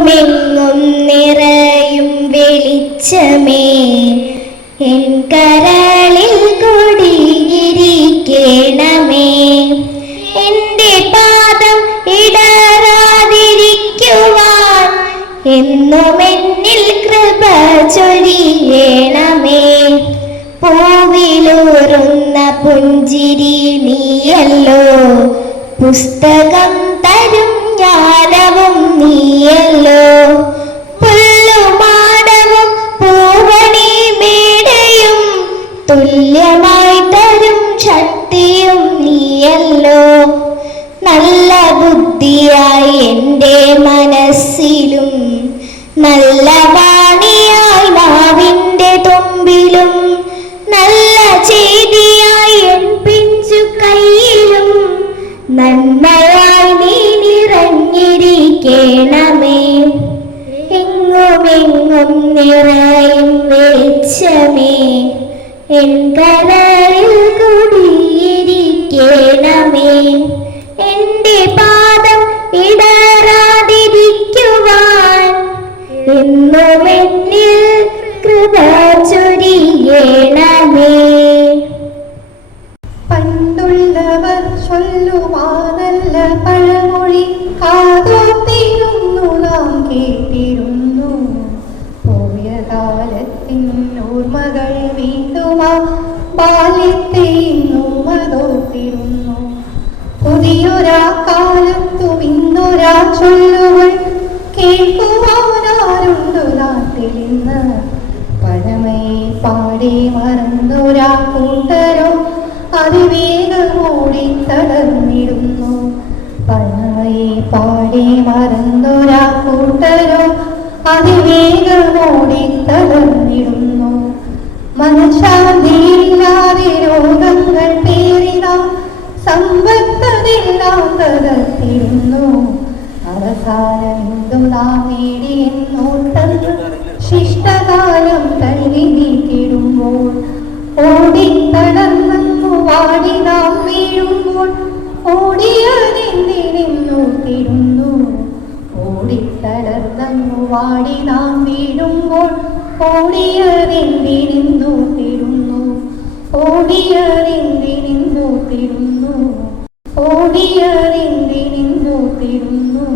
എങ്ങുമെങ്ങും നിറയും വെളിച്ചമേ. എൻ കരളിൽ കൊടിയിരിക്കണമേ എന്റെ പാദം ഇടറാതിരിക്കുവാൻ എന്നും എന്നിൽ കൃപ ചൊരിയണമേ. പൂവിലൂറുന്ന പുഞ്ചിരി നീയല്ലോ. പുസ്തകം തരും ജ്ഞാനവും നീയല്ലോ. ശക്തിയും നീയല്ലോ. നല്ല മനസ്സിലും നല്ല വാണിയായി നാവിന്റെ തുമ്പിലും നിറഞ്ഞിരിക്കണമേ എങ്ങുമെങ്ങും നിറയും വെളിച്ചമേ. എൻ കരളിൽ കുടിയിരിക്കണമേ. എന്റെ പാദം ഇടറാതിരിക്കുവാൻ എന്നും എന്നിൽ കൃപ ചൊരിയണമേ. പണ്ടുള്ളവർ ചൊല്ലുവാനല്ല പഴമൊഴി കേട്ടിരുന്നു. പോയ കാലത്തിൻ ഓർമ്മകൾ വീണ്ടും ആ ബാല്യത്തെ ഇന്നും പുതിയൊരാ കാലത്തും ഇന്നൊരാ ചൊല്ലുകൾ കേൾക്കുവാനാരുണ്ടു നാട്ടിലിന്ന് പഴമയെ പാടി മറന്നൊരാ കൂട്ടരോ അതിവേഗമോടി തളർന്നിരുന്നു പഴമയെ പാടി മറന്നൊരാ കൂട്ടരോ അതിവേഗമോടി തളർന്നിടുന്നു. മനഃശാന്തിയില്ലാതെ രോഗങ്ങൾ പേരിടാ സമ്പത്തതെല്ലാം തകർത്തിരുന്നു അവസാനം എന്തു നാം നേടിയെന്നോട്ടം ശിഷ്ടകാലം തള്ളി നീക്കിടുമ്പോൾ ഓടിത്തടന്നു വാടി നാം വീഴുമ്പോൾ ഓടിയതെന്തിനെന്നോർത്തിരുന്നു ഓടിത്തളർന്നു വാടി നാം വീഴുമ്പോൾ ഓടിയതെന്തിനെന്നോർത്തിരുന്നു ഓടിയതെന്തിനെന്നോർത്തിരുന്നു തിരുന്നു. ഓടിയതെന്തിനെന്നോർത്തിരുന്നു